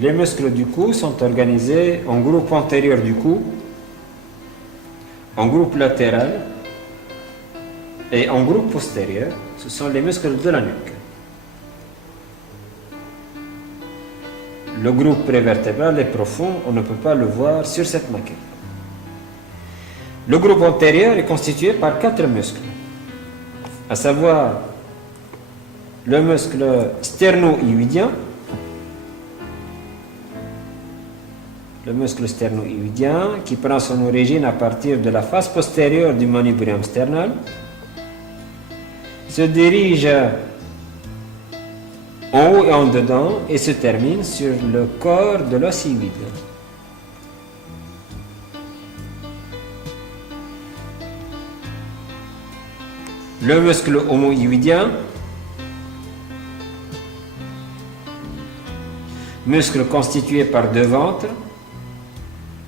Les muscles du cou sont organisés en groupe antérieur du cou, en groupe latéral et en groupe postérieur. Ce sont les muscles de la nuque. Le groupe prévertébral est profond, on ne peut pas le voir sur cette maquette. Le groupe antérieur est constitué par 4 muscles, à savoir le muscle sterno-hyoïdien, qui prend son origine à partir de la face postérieure du manubrium sternal, se dirige en haut et en dedans et se termine sur le corps de l'os hyoïde. Le muscle homohyoïdien, muscle constitué par 2 ventres,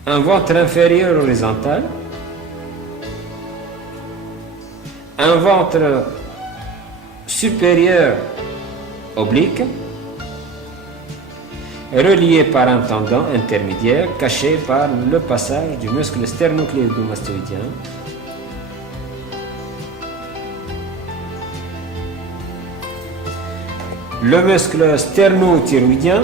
un ventre inférieur horizontal, un ventre supérieur oblique, relié par un tendon intermédiaire caché par le passage du muscle sternocléidomastoïdien. Le muscle sternothyroïdien,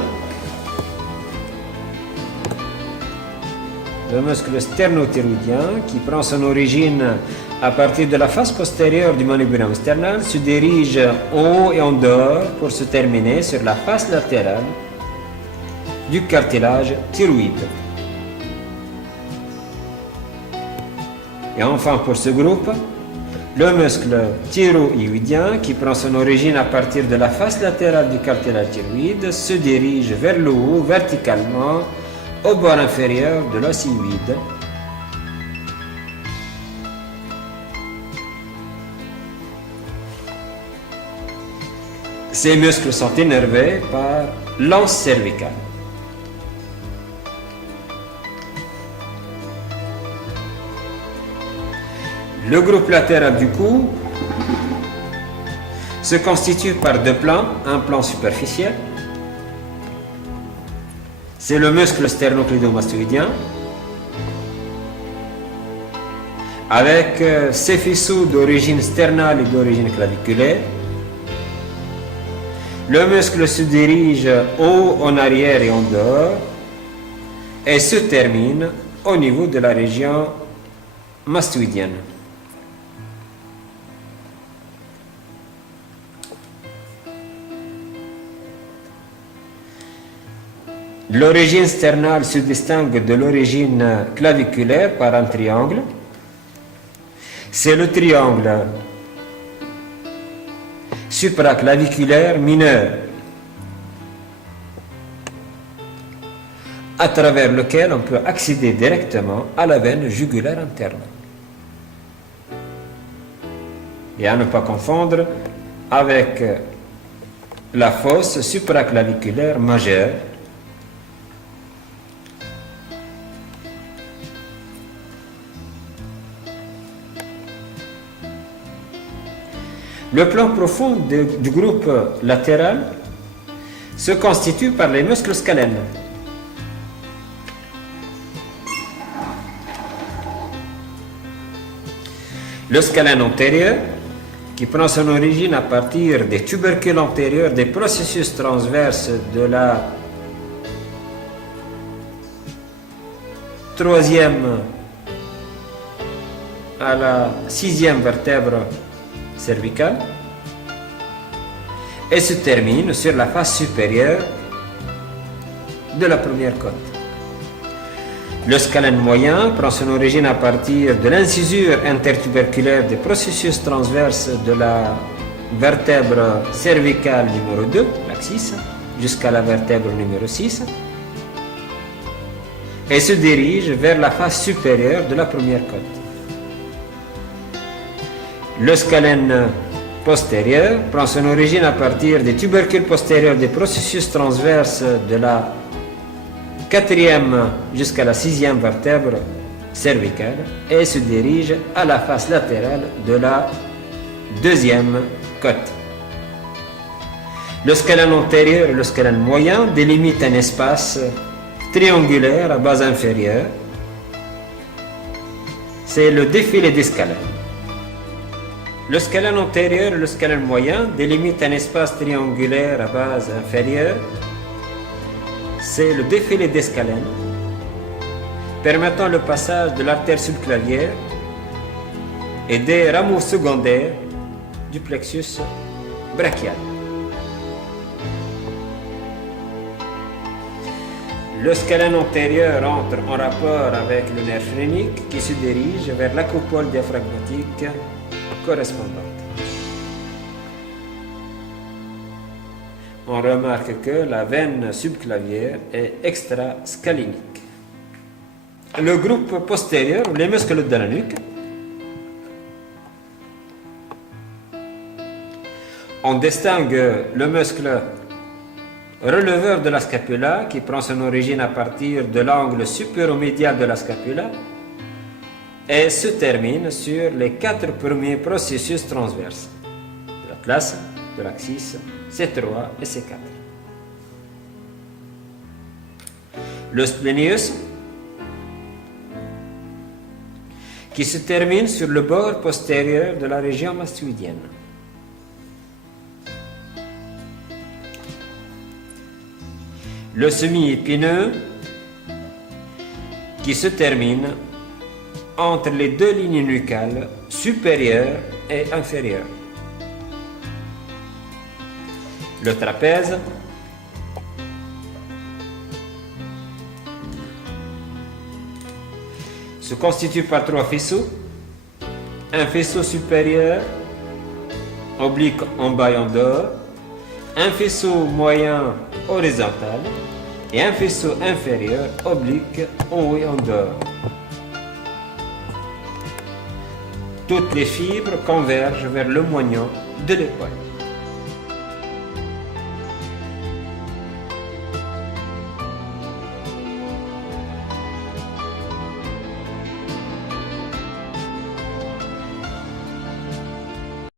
qui prend son origine à partir de la face postérieure du manubrium sternal, se dirige en haut et en dehors pour se terminer sur la face latérale du cartilage thyroïde. Et enfin pour ce groupe, le muscle thyroïdien, qui prend son origine à partir de la face latérale du cartilage thyroïde, se dirige vers le haut verticalement au bord inférieur de l'os hyoïde. Ces muscles sont innervés par l'anse cervicale. Le groupe latéral du cou se constitue par 2 plans, un plan superficiel, c'est le muscle sternocléidomastoïdien, avec ses faisceaux d'origine sternale et d'origine claviculaire. Le muscle se dirige en haut, en arrière et en dehors et se termine au niveau de la région mastoïdienne. L'origine sternale se distingue de l'origine claviculaire par un triangle. C'est le triangle supraclaviculaire mineur, à travers lequel on peut accéder directement à la veine jugulaire interne. Et à ne pas confondre avec la fosse supraclaviculaire majeure, Le plan profond du groupe latéral se constitue par les muscles scalènes. Le scalène antérieur, qui prend son origine à partir des tubercules antérieurs des processus transverses de la 3e à la 6e vertèbre cervicale, et se termine sur la face supérieure de la première côte. Le scalène moyen prend son origine à partir de l'incisure intertuberculaire des processus transverses de la vertèbre cervicale numéro 2, l'axis, jusqu'à la vertèbre numéro 6, et se dirige vers la face supérieure de la première côte. Le scalène postérieur prend son origine à partir des tubercules postérieurs des processus transverses de la 4e jusqu'à la 6e vertèbre cervicale et se dirige à la face latérale de la 2e côte. Le scalène antérieur et le scalène moyen délimitent un espace triangulaire à base inférieure. C'est le défilé des scalènes. Le scalène antérieur et le scalène moyen délimitent un espace triangulaire à base inférieure. C'est le défilé des scalènes, permettant le passage de l'artère subclavière et des rameaux secondaires du plexus brachial. Le scalène antérieur entre en rapport avec le nerf phrénique qui se dirige vers l'acropole diaphragmatique correspondante. On remarque que la veine subclavière est extrascalénique. Le groupe postérieur, les muscles de la nuque, on distingue le muscle releveur de la scapula qui prend son origine à partir de l'angle supéromédial de la scapula et se termine sur les 4 premiers processus transverses de l'atlas, de l'axis, C3 et C4. Le splenius qui se termine sur le bord postérieur de la région mastoïdienne. Le semi-épineux qui se termine entre les 2 lignes nucales supérieures et inférieures. Le trapèze se constitue par 3 faisceaux. Un faisceau supérieur, oblique en bas et en dehors, un faisceau moyen horizontal et un faisceau inférieur oblique en haut et en dehors. Toutes les fibres convergent vers le moignon de l'épaule.